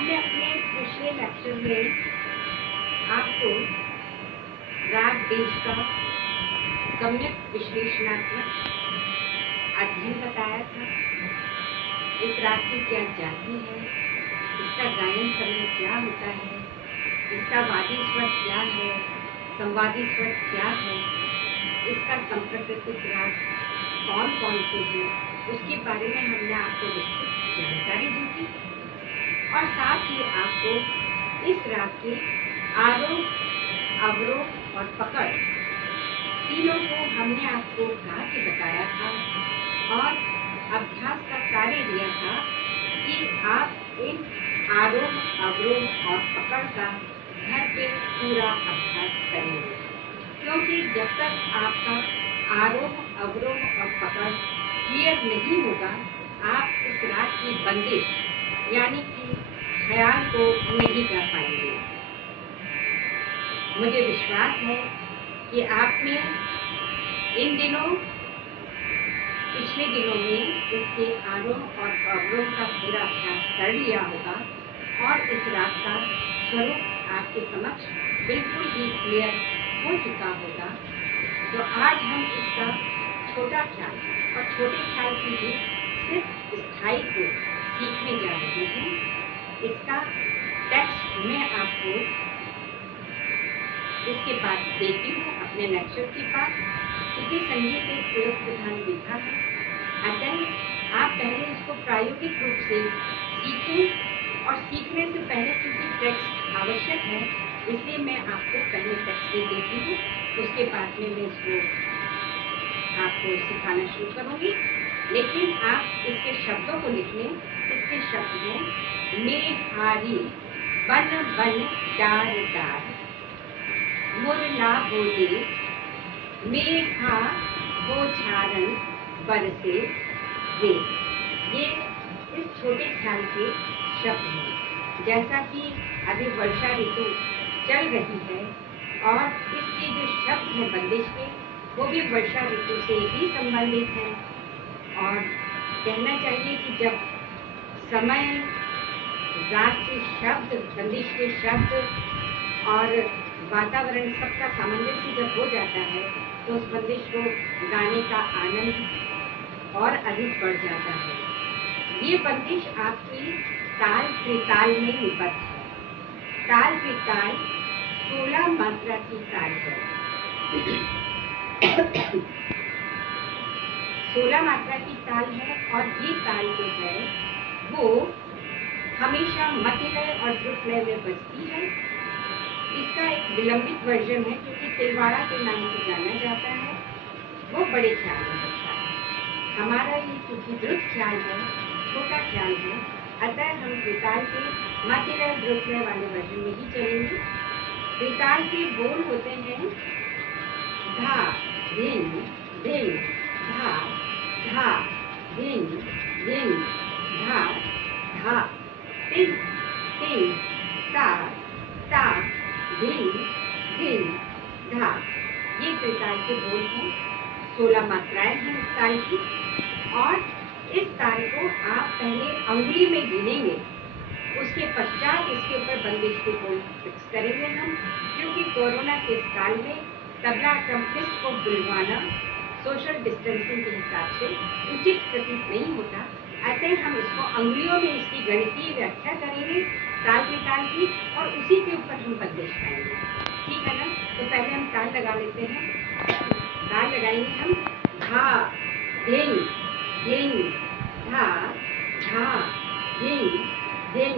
हमने अपने पिछले लेक्चर में आपको राग बीज का सम्यक विश्लेषणात्मक अध्ययन बताया था। इस राग की क्या जाति है, इसका गायन समय क्या होता है, इसका वादी स्वर क्या है, संवादी स्वर क्या है, इसका संप्रकृतिक राग कौन कौन से हैं, उसके बारे में हमने आपको विस्तृत जानकारी दी थी। और साथ ही आपको इस राग के आरोह, अवरोह और पकड़ तीनों को हमने आपको गा के बताया था और अभ्यास का कार्य दिया था कि आप इन आरोह, अवरोह और पकड़ का घर पे पूरा अभ्यास करेंगे, क्योंकि जब तक आपका आरोह, अवरोह और पकड़ क्लियर नहीं होगा, आप इस राग की बंदिश यानी कि ख्याल को नहीं कर पाएंगे। मुझे विश्वास है कि आपने इन दिनों, पिछले दिनों में इसके आरोह और अवरोह का पूरा अभ्यास कर लिया होगा और इस राग का स्वरूप आपके समक्ष बिल्कुल ही क्लियर हो चुका होगा। तो आज हम इसका छोटा ख्याल और छोटे ख्याल की भी सिर्फ स्थाई को सीखने जा रहे हैं। इसका टेक्स्ट मैं आपको इसके बाद देती हूँ अपने लेक्चर के बाद। क्योंकि संगीत एक प्रयोग प्रधान विधा है, अतः आप पहले इसको प्रायोगिक रूप से सीखें और सीखने से पहले क्योंकि टेक्स्ट आवश्यक है, इसलिए मैं आपको पहले टेक्स्ट दे देती हूँ, उसके बाद में मैं इसको आपको सिखाना शुरू करूँगी। लेकिन आप इसके शब्दों को लिख लें। इसके शब्द हैं मेहारी बन बन डार डार, मुरला बोले मेहा वो झारन बरसे वे। ये इस छोटे ख्याल के शब्द हैं। जैसा कि अभी वर्षा ऋतु चल रही है और इसके जो शब्द हैं बंदिश के, वो भी वर्षा ऋतु से ही संबंधित हैं। और कहना चाहिए कि जब समय, राग के शब्द, बंदिश के शब्द और वातावरण सबका सामंजस्य जब हो जाता है तो उस बंदिश को गाने का आनंद और अधिक बढ़ जाता है। ये बंदिश आपकी ताल त्रिताल में निबद्ध है। ताल त्रिताल 16 मात्रा की ताल है। 16 मात्रा की ताल है और ये ताल जो है वो हमेशा मध्य लय और द्रुत लय में बजती है। इसका एक विलंबित वर्जन है जो कि तिलवाड़ा के नाम से जाना जाता है, वो बड़े ख्याल में बजता है। हमारा ये क्योंकि द्रुत ख्याल है, छोटा ख्याल है, अतः हम त्रिताल के मध्य लय द्रुत लय वाले वर्जन में ही चलेंगे। त्रिताल के बोल होते हैं धा धिन धिन धा धा धिन धिन धा धा तिन तिन ता ता धिन धिन धा। ये त्रिताल के बोल हैं। 16 मात्राएं हैं इस ताल की और इस ताल को आप पहले अंगुली में गिनेंगे, उसके पश्चात इसके ऊपर बंदिश के बोल फिक्स करेंगे हम। क्योंकि कोरोना के इस काल में तबला ट्रम्पिस्ट को बुलवाना सोशल डिस्टेंसिंग के हिसाब से उचित प्रतीत नहीं होता, अतः हम इसको अंगुलियों में इसकी गणितीय व्याख्या करेंगे ताल के ताल की और उसी के ऊपर हम बंदिश पाएंगे। ठीक है ना? तो पहले हम ताल लगा लेते हैं। ताल लगाएंगे हम धा धिन धिन धा धा धिन धिन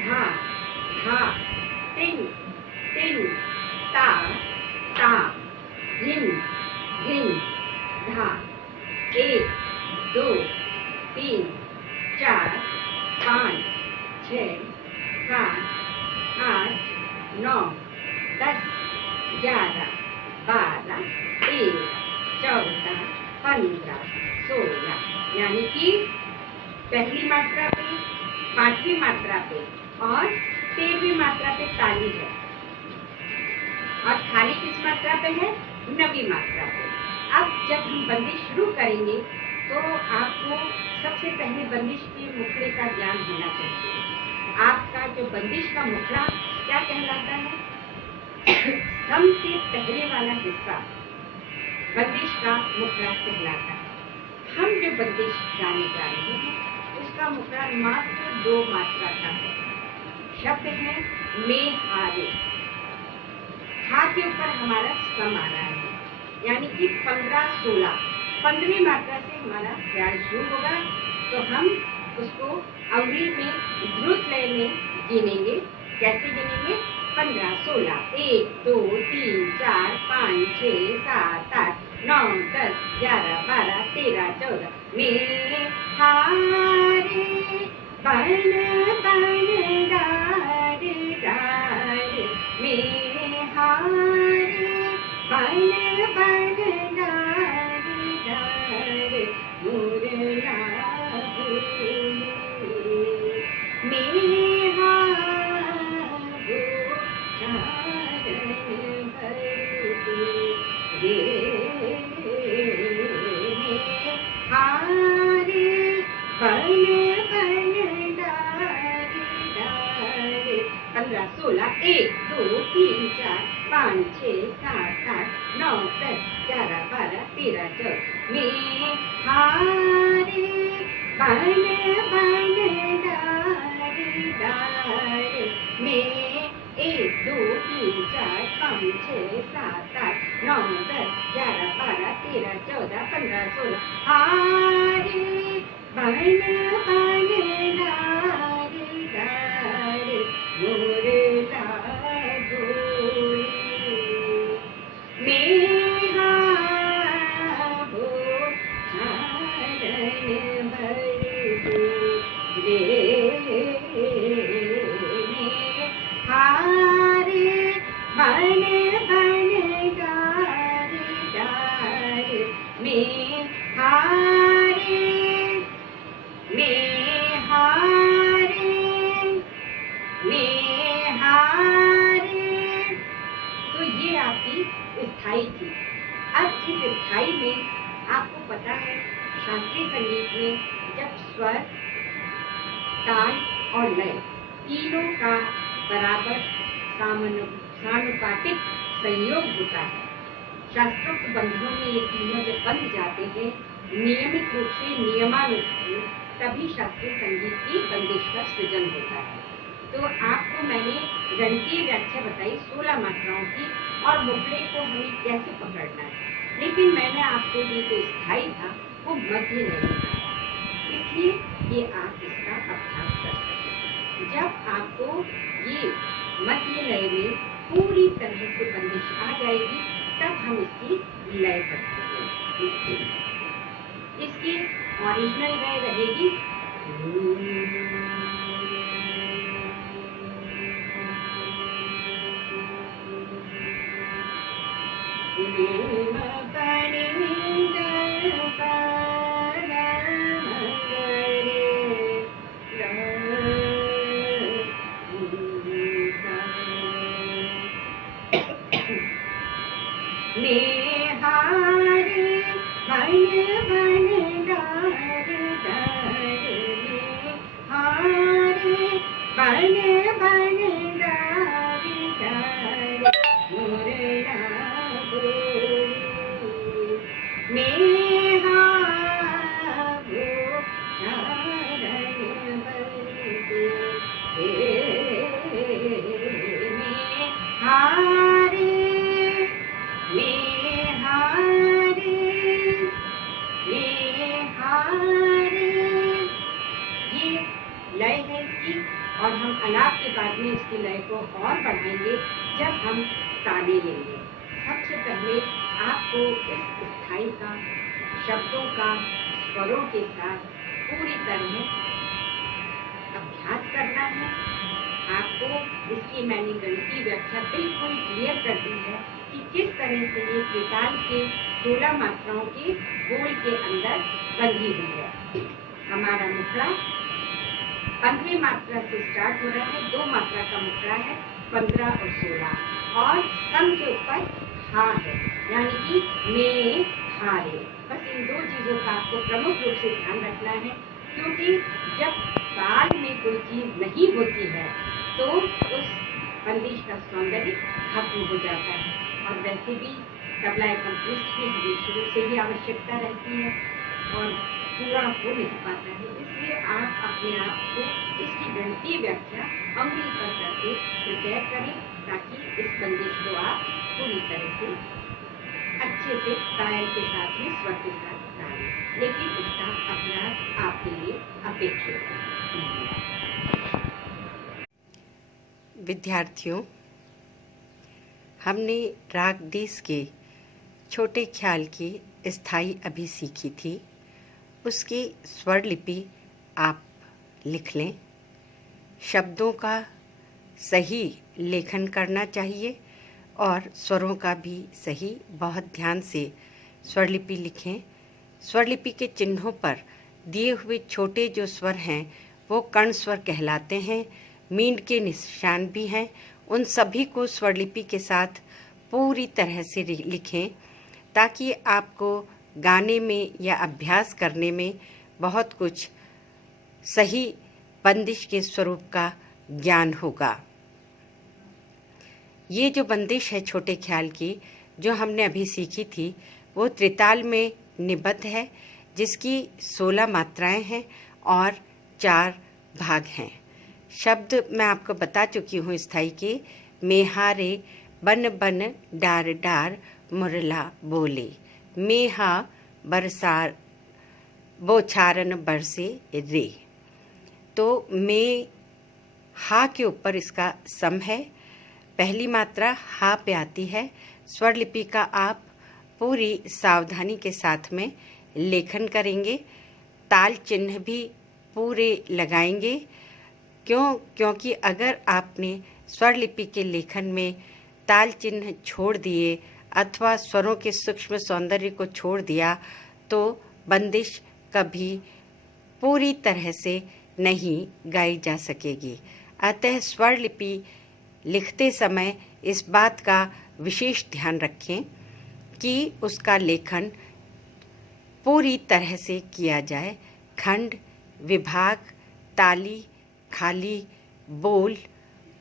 धा धा तिन तिन ता ता धिन धिन धा। 1 2 3 4 5 6 7 8 9 10 11 12 13 14 15 16, यानी कि पहली मात्रा पे, 5वीं मात्रा पे और 13वीं मात्रा पे ताली है और खाली किस मात्रा पे है? 9वीं मात्रा पे। अब जब हम बंदिश शुरू करेंगे तो आपको सबसे पहले बंदिश के मुखड़े का ज्ञान होना चाहिए। आपका बंदिश का मुखड़ा क्या कहलाता है? सम से पहले वाला हिस्सा बंदिश का मुखड़ा कहलाता है। हम जो बंदिश गाने जा रहे हैं उसका मुखड़ा मात्र 2 मात्रा का है। शब्द है में हारे, हा के ऊपर हमारा सम आ रहा है, यानी कि 15-16 15वीं मात्रा से हमारा ख्याल शुरू होगा। तो हम उसको अवधि में द्रुत लय में गिनेंगे। कैसे गिनेंगे? 15-16, 1 2 3 4 5 6 7 8 9 10 11 12 13 14 में हारे बन बन डार डार, में हारे बन बन डार डार, मुरला में हारो चारण भर रे, हारे बन बन डार डार। 15-16, 1 2 3 4 5 6 7 8 9 10 11 12 13 14 में हारे बन बन डार डार, में 1 2 3 4 5 6 7 8 9 10 11 12 13 14 15 16 हारे बन बन डार डार, मुरला बोली में हारो चारण भर रे, में हारे बन बन डार डार, में हारे में हारे में हारे। तो ये आपकी स्थाई थी। अब इस स्थाई में आपको पता है शास्त्रीय संगीत में जब स्वर, ताल और लय तीनों का बराबर समानुपातिक संयोग होता है। शास्त्रोक्त बंधनों में ये तीनों जब बंध जाते हैं नियमित रूप से नियमानुसार, तभी शास्त्रीय संगीत की बंदिश का सृजन होता है। तो आपको मैंने गणितीय व्याख्या बताई 16 मात्राओं की और मुखड़े को हमें कैसे पकड़ना है, लेकिन मैंने आपको ये जो स्थाई था वो मध्य लय में बताया, इसलिए ये आप इसका अभ्यास कर सकते। जब आपको ये मध्य लय में पूरी तरह से बंदिश आ जाएगी तब हम इसकी लय करते हैं। इसकी ओरिजिनल लय रहेगी में हारे बन बन डार डार, में हारे बन बन डार डार, मुरला बोली में हारो चारण भर रे, में हारे में हारे में हारे। ये लय है इसकी, और हम अलाप के बाद में इसकी लय को और बढ़ाएंगे जब हम ताने लेंगे। सबसे पहले आपको इस स्थाई का शब्दों का स्वरों के साथ पूरी तरह अभ्यास करना है। आपको इसकी मैंने गणितीय व्याख्या बिल्कुल क्लियर कर दी है कि किस तरह से ये त्रिताल के 16 मात्राओं के बोल के अंदर बंधी हुई है। हमारा मुखड़ा 15वीं मात्रा से स्टार्ट हो रहा है, 2 मात्रा का मुखड़ा है 15 और 16, और सम के ऊपर हा है, यानी कि में हारे। बस इन 2 चीजों का आपको प्रमुख रूप से ध्यान रखना है, क्योंकि जब ताल में कोई चीज नहीं होती है तो उस बंदिश का सौंदर्य खत्म हो जाता है। और वैसे भी तबला एकम्पनिस्ट की हमें शुरू से ही आवश्यकता रहती है और पूरा हो नहीं पाता है, इसलिए आप अपने आप को इसकी गणितीय व्याख्या अंगुली पर करके प्रिपेयर करें ताकि इस बंदिश को आप पूरी तरह से अच्छे से ताल के साथ में स्वर के साथ गाएं, लेकिन उसका अभ्यास आपके लिए अपेक्षित है। विद्यार्थियों, हमने राग देश के छोटे ख्याल की स्थाई अभी सीखी थी। उसकी स्वर लिपि आप लिख लें। शब्दों का सही लेखन करना चाहिए और स्वरों का भी सही बहुत ध्यान से स्वर लिपि लिखें। स्वर लिपि के चिन्हों पर दिए हुए छोटे जो स्वर हैं वो कर्ण स्वर कहलाते हैं। मींड के निशान भी हैं। उन सभी को स्वर लिपि के साथ पूरी तरह से लिखें ताकि आपको गाने में या अभ्यास करने में बहुत कुछ सही बंदिश के स्वरूप का ज्ञान होगा। ये जो बंदिश है छोटे ख्याल की जो हमने अभी सीखी थी वो त्रिताल में निबद्ध है, जिसकी 16 मात्राएं हैं और 4 भाग हैं। शब्द मैं आपको बता चुकी हूँ स्थाई के। मेहारे बन बन डार डार मुरला बोले, मेहा बरसार बोछारन बरसे रे। तो में हा के ऊपर इसका सम है। पहली मात्रा हा पे आती है। स्वर लिपि का आप पूरी सावधानी के साथ में लेखन करेंगे। ताल चिन्ह भी पूरे लगाएंगे। क्योंकि अगर आपने स्वर लिपि के लेखन में ताल चिन्ह छोड़ दिए अथवा स्वरों के सूक्ष्म सौंदर्य को छोड़ दिया तो बंदिश कभी पूरी तरह से नहीं गाई जा सकेगी। अतः स्वर लिपि लिखते समय इस बात का विशेष ध्यान रखें कि उसका लेखन पूरी तरह से किया जाए। खंड, विभाग, ताली, खाली, बोल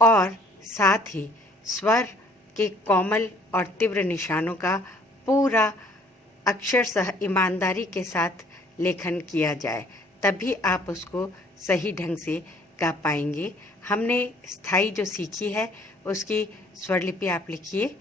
और साथ ही स्वर के कोमल और तीव्र निशानों का पूरा अक्षरशः ईमानदारी के साथ लेखन किया जाए, तभी आप उसको सही ढंग से गा पाएंगे। हमने स्थाई जो सीखी है उसकी स्वर लिपि आप लिखिए।